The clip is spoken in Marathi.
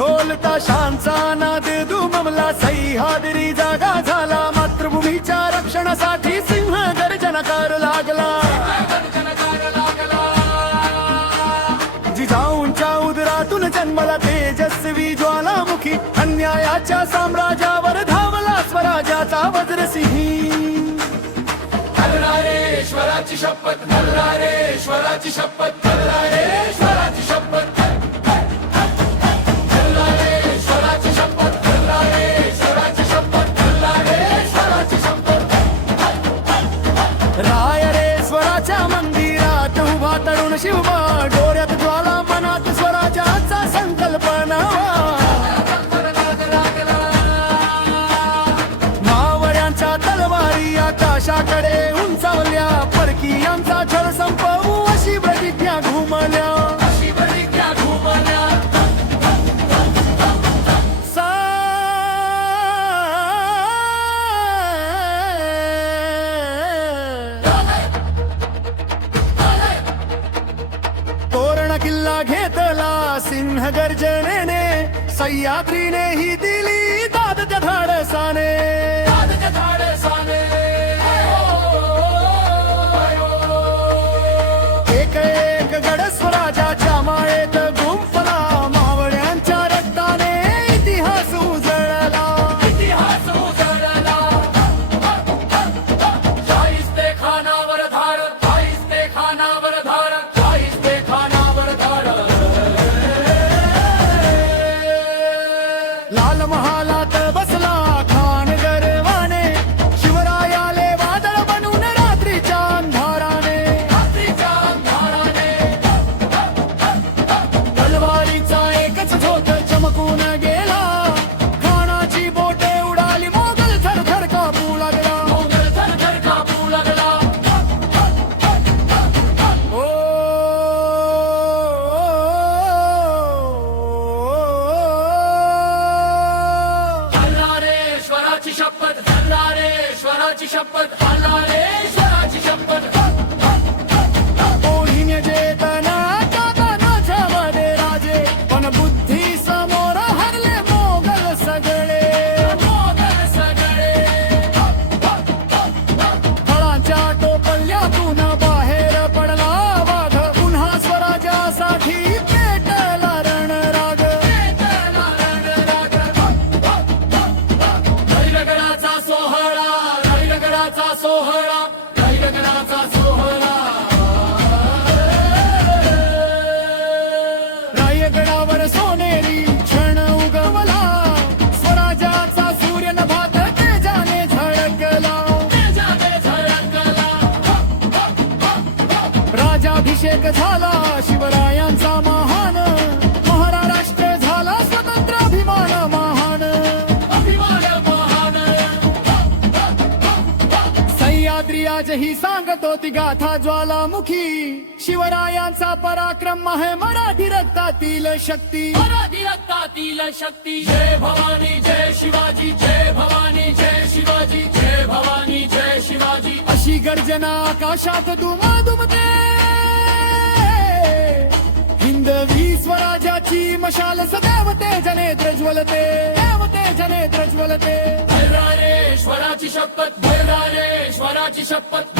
खोल ताशांचा नाद दुममला सह्याद्री जागा झाला मातृभूमीच्या रक्षणासाठी सिंह गर्जनकार लागला जिजाऊंच्या उदरातून जन्मला तेजस्वी ज्वालामुखी अन्यायाच्या साम्राज्यावर धावला स्वराज्याचा वज्रसिंही स्वराची शपथ स्वराची शपथ स्वराची शपथ स्वराची शपथ स्वराची शपथ स्वराची शपथ राय रे स्वराच्या मंदिरात उभा तरुण शिवबा डोऱ्यात ज्वाला मनात स्वराज्याचा संकल्पना मावळ्यांच्या तलवारी आकाशाकडे उंचावल्या परकीयांचा छळ संपवू अशी प्रतिज्ञा घुमल्या तोरण किल्ला घेतला सिंह गर्जनेने सह्याद्रीने ही दिली दाद त्या धाडसाने एक एक गड स्वराज्याच्या माळेत गुंफला मावळ्यांच्या रक्ताने इतिहास उजळला शाहिस्ते खानावर धाड शाहिस्ते खानावर धाड शाहिस्ते खानावर धाड लाल महालात बसला खान गर्वाने शिवरायाले वादळ बनून रात्रीच्या अंधाराने तलवारीचा एकच झोत चमकून गेला खानाची बोटे उडाली मोगल थरथर कापू लागला ओ स्वराची शपथ स्वराची शपथ स्वराची शपथ ओढीने चेतना मध्ये राजे पण बुद्धी समोर हरले मोगल सगळे फळांच्या टोपल्यातून बाहेर पडला वाघ पुन्हा स्वराज्यासाठी पेटला रणराग रैलगडाचा सोहळा रैलगडाचा सोहळा रैलगडाचा सोहळा रायगडावर सोनेरी क्षण उगवला स्वराज्याचा सूर्य नभात तेजाने झळकला राजाभिषेक झाला शिवरायांचा महान महाराष्ट्र झाला स्वतंत्र अभिमान महान सह्याद्री आजही सांगतो ती गाथा ज्वालामुखी शिवरायांचा पराक्रम आहे मराठी रक्तातील शक्ती जय भवानी जय शिवाजी जय भवानी जय शिवाजी जय भवानी जय शिवाजी अशी गर्जना आकाशात दुमदुमते हिंदवी स्वराज्याची मशाल सदैव तेजने प्रज्वलते स्वराची शपथ स्वराची शपथ